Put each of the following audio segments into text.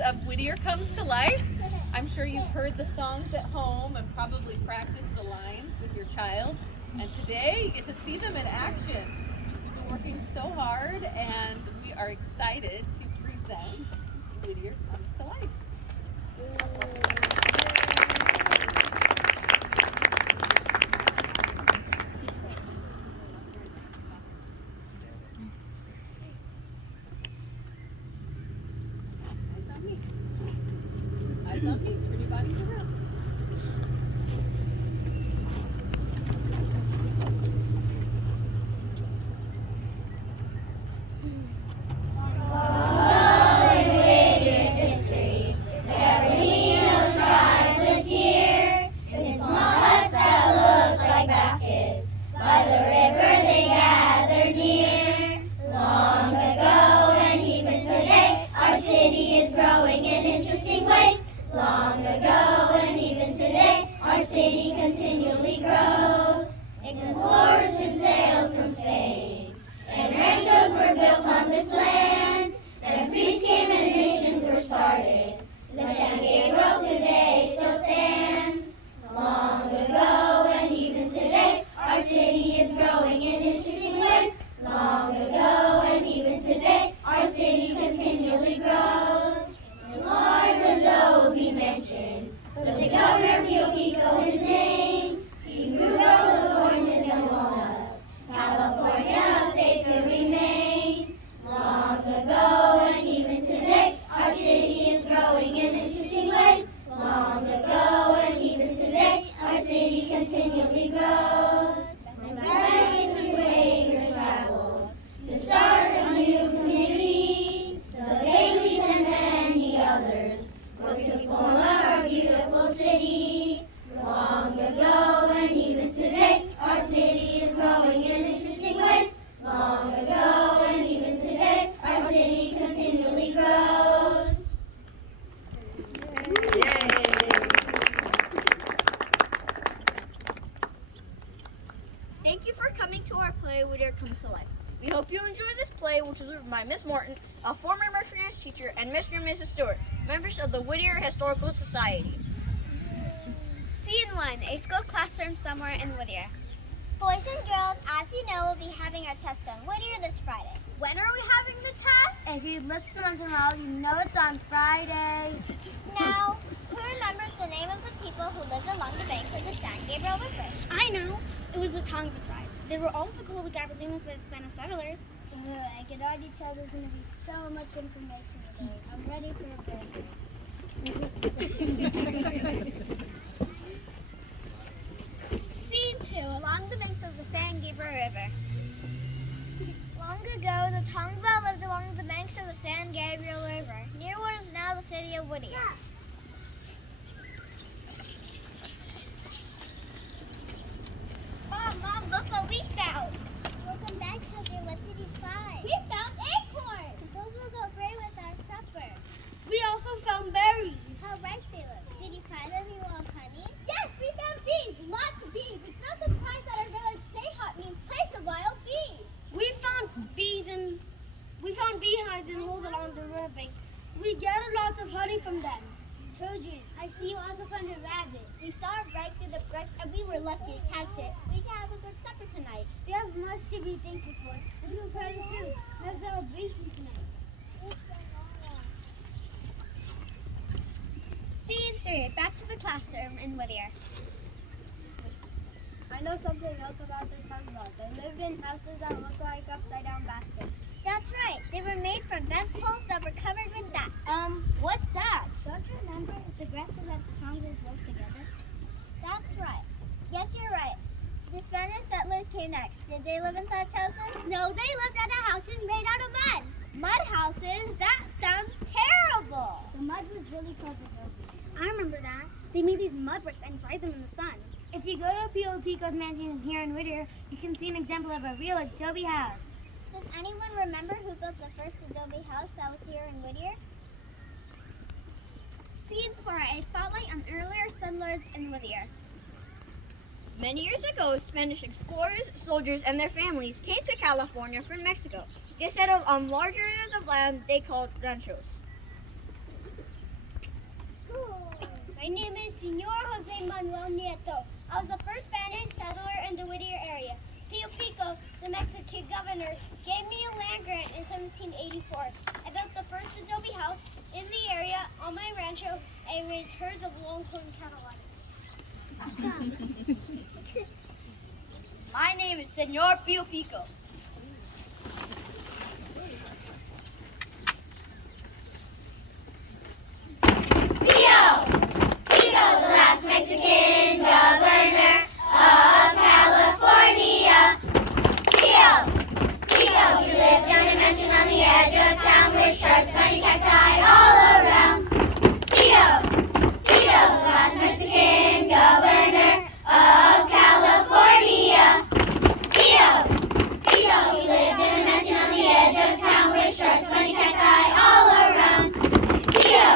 of Whittier Comes to Life. I'm sure you've heard the songs at home and probably practiced the lines with your child. And today you get to see them in action. We've been working so hard and we are excited to present Whittier Comes to Life. Eyes on me, pretty bodies around. Long ago and even today, our city continually grows. Explorers should sail from Spain, and ranchos were built on this land. Then priests came and missions were started. The San Gabriel today still stands. Long ago and even today, our city is growing in interesting ways. Long ago and even today, our city continually grows. In large adobe mentioned, but the governor Pio Pico his name. He grew rows of oranges and walnuts. California a state to remain. Long ago and even today, our city is growing in interesting ways. Long ago and even today, our city continually grows. And back in the way traveled to start a new community. The Baileys and many others worked to form our beautiful city. Long ago and even today, our city is growing in interesting ways. Long ago and even today, our city continually grows. Thank you for coming to our play, Whittier Comes to Life. We hope you enjoy this play, which was written by Miss Morton, a former French teacher, and Mr. and Mrs. Stewart, members of the Whittier Historical Society. Scene 1, a school classroom somewhere in Whittier. Boys and girls, as you know, we'll be having our test on Whittier this Friday. When are we having the test? If you listen until now, you know it's on Friday. Now, who remembers the name of the people who lived along the banks of the San Gabriel River? I know. It was the Tonga tribe. They were also called the Gabrielinos by the Spanish settlers. I can already tell there's going to be so much information today. I'm ready for a break. Scene 2, along the banks of the San Gabriel River. Long ago, the Tongva lived along the banks of the San Gabriel River, near what is now the city of Whittier. Mom, look what we found. Welcome back, children. What did you find? We found acorns. Those will go great with our supper. We also found berries. How ripe they look. Did you find any wild honey? Yes, we found bees. Lots of bees. It's no surprise that our village Sayhut means place of wild bees. We found beehives in holes along the river bank. We gathered lots of honey from them. Children, I see you also found a rabbit. We saw it right through the brush and we were lucky to catch it. We can have a good supper tonight. We have much to be thankful for. Let's prepare the food. Have a celebration tonight. Scene 3, back to the classroom in Whittier. I know something else about the Tongva. They lived in houses that look like upside-down baskets. That's right. They were made from bent poles that were covered with thatch. What's that? Don't you remember? It's aggressive that the Tongans lived together. That's right. Yes, you're right. The Spanish settlers came next. Did they live in thatch houses? No, they lived in houses made out of mud. Mud houses? That sounds terrible. The mud was really cold and frozen. I remember that. They made these mud bricks and dried them in the sun. If you go to Pio Pico's mansion here in Whittier, you can see an example of a real adobe house. Does anyone remember who built the first adobe house that was here in Whittier? Scene 4, a spotlight on earlier settlers in Whittier. Many years ago, Spanish explorers, soldiers, and their families came to California from Mexico. They settled on large areas of land they called ranchos. My name is Senor Jose Manuel Nieto. I was the first Spanish settler in the Whittier area. Pio Pico, the Mexican governor, gave me a land grant in 1784. I built the first adobe house in the area on my rancho and raised herds of longhorn cattle on it. My name is Senor Pio Pico. Pico, the last Mexican governor of California. Pico, he lived in a mansion on the edge of town with sharks, bunny, cacti all around. Pico, the last Mexican governor of California. Pico, he lived in a mansion on the edge of town with sharks, bunny, cacti all around. Pico.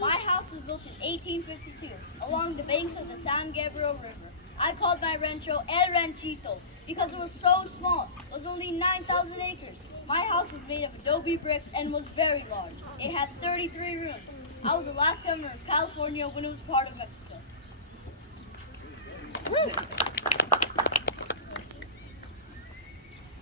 My house was built in 1852 along the banks of the San Gabriel River. I called my rancho El Ranchito because it was so small. It was only 9,000 acres. My house was made of adobe bricks and was very large. It had 33 rooms. I was the last governor of California when it was part of Mexico.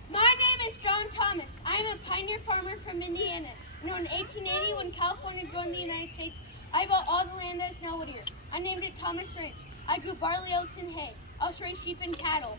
My name is John Thomas. I am a pioneer farmer from Indiana. In 1880, when California joined the United States, I bought all the land that is now Whittier. I named it Thomas Ranch. I grew barley, oats, and hay. I also raised sheep and cattle.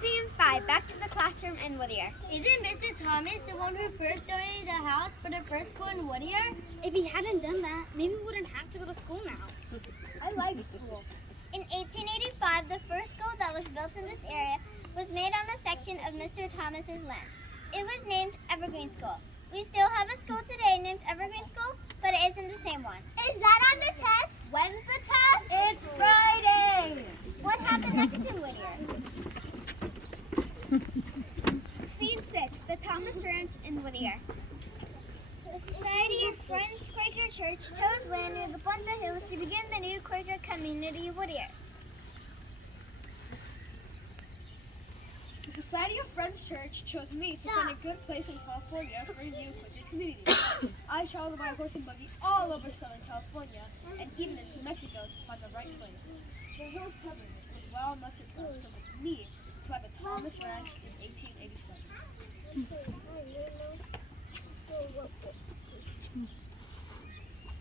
Scene 5, back to the classroom in Whittier. Isn't Mr. Thomas the one who first donated the house for the first school in Whittier? If he hadn't done that, maybe we wouldn't have to go to school now. I like school. In 1885, the first school that was built in this area was made on a section of Mr. Thomas's land. It was named Evergreen School. We still have a school today named Evergreen School, but it isn't the same one. Is that on the test? When's the test? It's Friday! What happened next to Whittier? Scene 6, the Thomas Ranch in Whittier. The Society of Friends Quaker Church chose land near the Bunta Hills to begin the new Quaker community of Whittier. The Society of Friends Church chose me to find a good place in California for a new Quaker community. I traveled by horse and buggy all over Southern California and even into Mexico to find the right place. The hills covered with wild mustard flowers convinced me to buy the Thomas Ranch in 1887.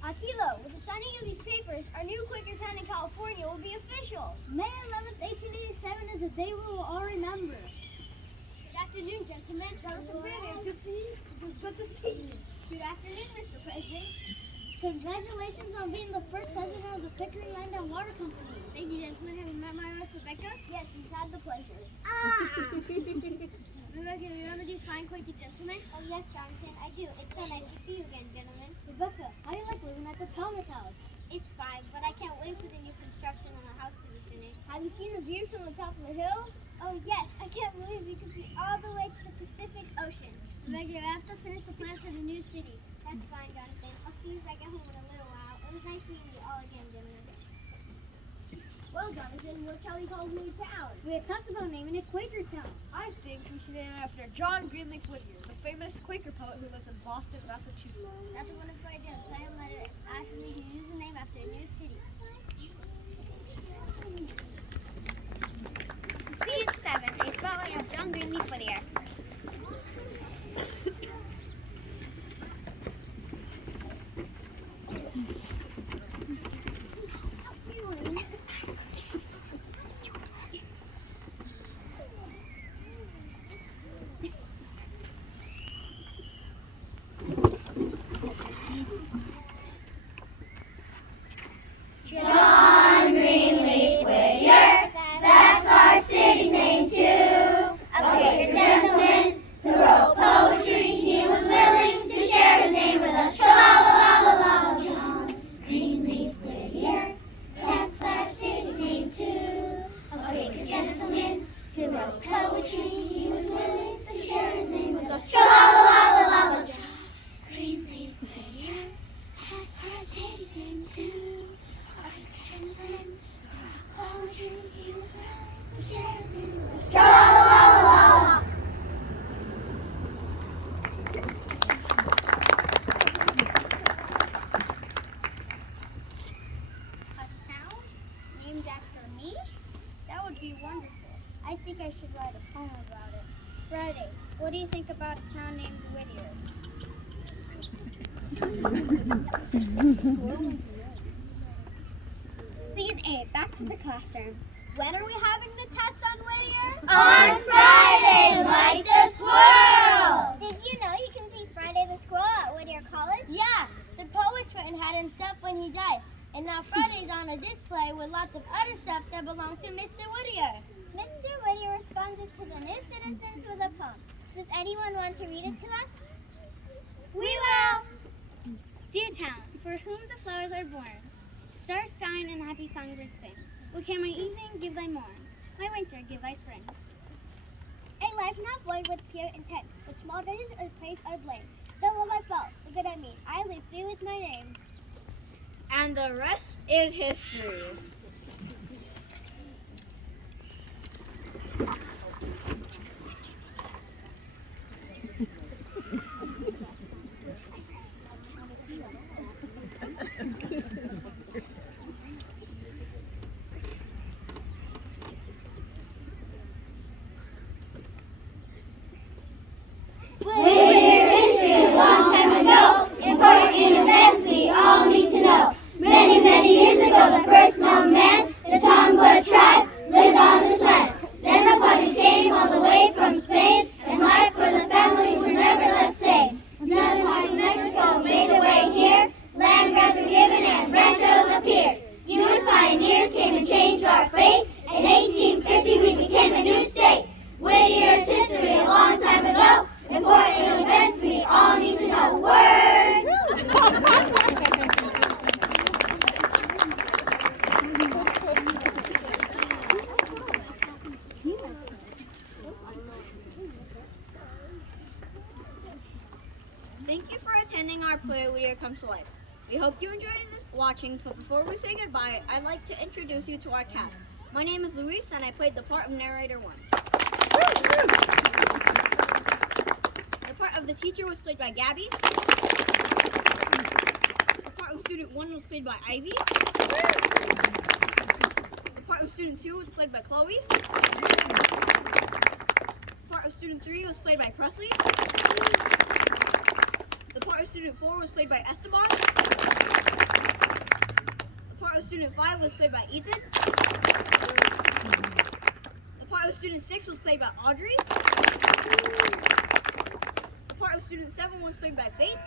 Aquilo, with the signing of these papers, our new Quaker town in California will be official. May 11th, 1887 is a day we will all remember. Good afternoon, gentlemen. Jonathan Brandon, good to see you. It was good to see you. Good afternoon, Mr. President. Congratulations on being the first president of the Pickering Land and Water Company. Thank you, gentlemen. Have you met my wife, Rebecca? Yes, we've had the pleasure. Rebecca, remember these fine Quaker gentlemen? Oh, yes, Jonathan, I do. It's so nice to see you again, gentlemen. Rebecca, how do you like living at the Thomas house? It's fine, but I can't wait for the new construction on the house to be finished. Have you seen the view from the top of the hill? Oh, yes. I can't believe you can see all the way to the Pacific Ocean. Rebecca, I have to finish the plans for the new city. That's fine, Jonathan. I'll see you back at home in a little while. It was nice meeting you all again, gentlemen. Well, Jonathan, what shall we call the new town? We had talked about naming it Quaker Town. I think we should name it after John Greenleaf Whittier, the famous Quaker poet who lives in Boston, Massachusetts. That's a wonderful idea. Send a letter asking me to use the name after a new city. Scene 7, a spotlight of John Greenleaf Whittier. to actions and poetry he was meant to share through. Tra-la-la-la-la. A town named after me? That would be wonderful. I think I should write a poem about it. Friday, what do you think about a town named Whittier? Scene 8, back to the classroom. When are we having the test on Whittier? On Friday, like the squirrel. Did you know you can see Friday the squirrel at Whittier College? Yeah, the poet written had him stuffed when he died. And now Friday's on a display with lots of other stuff that belonged to Mr. Whittier. Mr. Whittier responded to the new citizens with a poem. Does anyone want to read it to us? We will! Dear town, for whom the flowers are born, stars shine and happy songbirds sing. What can my evening give thy morn? My winter give thy spring. A life not void with pure intent, with small treasures of praise or blame. The love I felt, the good I mean, I leave thee with my name. And the rest is history. Whittier's history a long time ago, important events we all need to know. Many, many years ago, the first known man, the Tongva tribe, lived on this land. Then the parties came all the way from Spain, and life for the families was never less sane. Southern part of Mexico made their way here, land grants were given and ranchos appeared. You as pioneers came and changed our fate. In 1850 we became a new state. Whittier's history a long time ago, important events we all need to know. Word! Thank you for attending our play Whittier Comes to Life. We hope you enjoyed watching, but before we say goodbye, I'd like to introduce you to our cast. My name is Luis, and I played the part of narrator 1. The part of the teacher was played by Gabby. The part of student 1 was played by Ivy. The part of student 2 was played by Chloe. The part of student 3 was played by Presley. The part of student 4 was played by Esteban. The part of student 5 was played by Ethan. The part of student 6 was played by Audrey. The part of student 7 was played by Faith.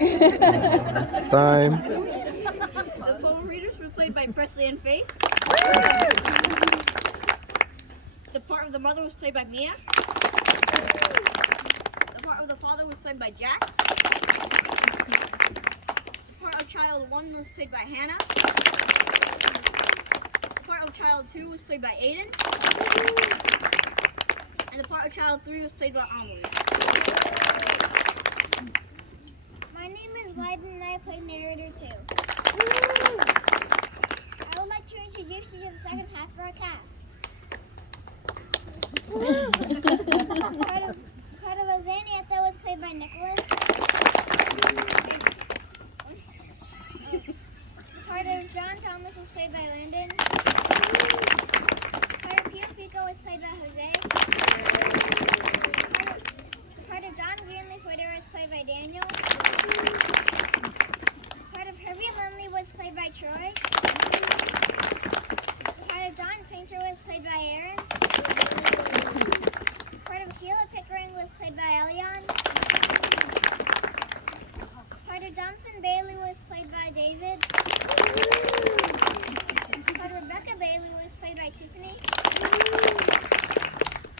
It's time. The poem readers were played by Presley and Faith. The part of the mother was played by Mia. The part of the father was played by Jax. The part of child 1 was played by Hannah. The part of child 2 was played by Aiden. And the part of child 3 was played by Amelie. My name is Lyden and I play narrator 2. I would like to introduce you to the second half of our cast. Part of Azanieta was played by Nicholas. Part of John Thomas was played by Landon. Part of Pio Pico was played by Jose. Part of John Greenleaf Whittier was played by Daniel. Part of Herbie Lumley was played by Troy. Part of John Painter was played by Aaron. Part of Keela Pickering was played by Elion. Part of Johnson Bailey was played by David. Part of Rebecca Bailey was played by Tiffany.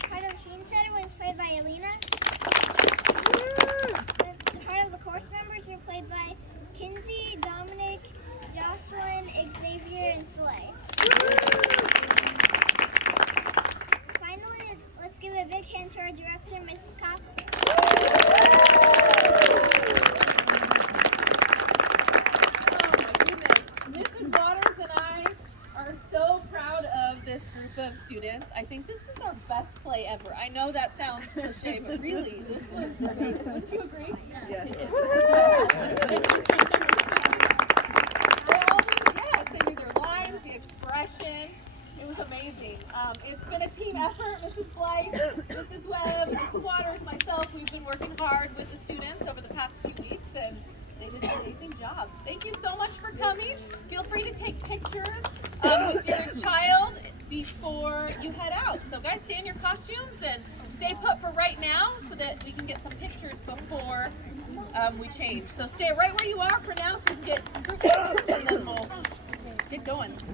Part of Teen Shredder was played by Elena. Part of the course members were played by Kinsey, Dominic, Jocelyn, Xavier, and Slay. Finally, let's give a big hand to our director, Mrs. Costa. students. I think this is our best play ever. I know that sounds cliche, but really, this was amazing. Wouldn't you agree? Yes. They knew their lines, the expression. It was amazing. It's been a team effort. Mrs. Blythe, Mrs. Webb, Mrs. Waters, myself, we've been working hard with the students over the past few weeks, and they did an amazing job. Thank you so much for coming. Feel free to take pictures with your child before you head out. So guys, stay in your costumes and stay put for right now so that we can get some pictures before we change. So stay right where you are for now so we can get some group photos and then we'll get going.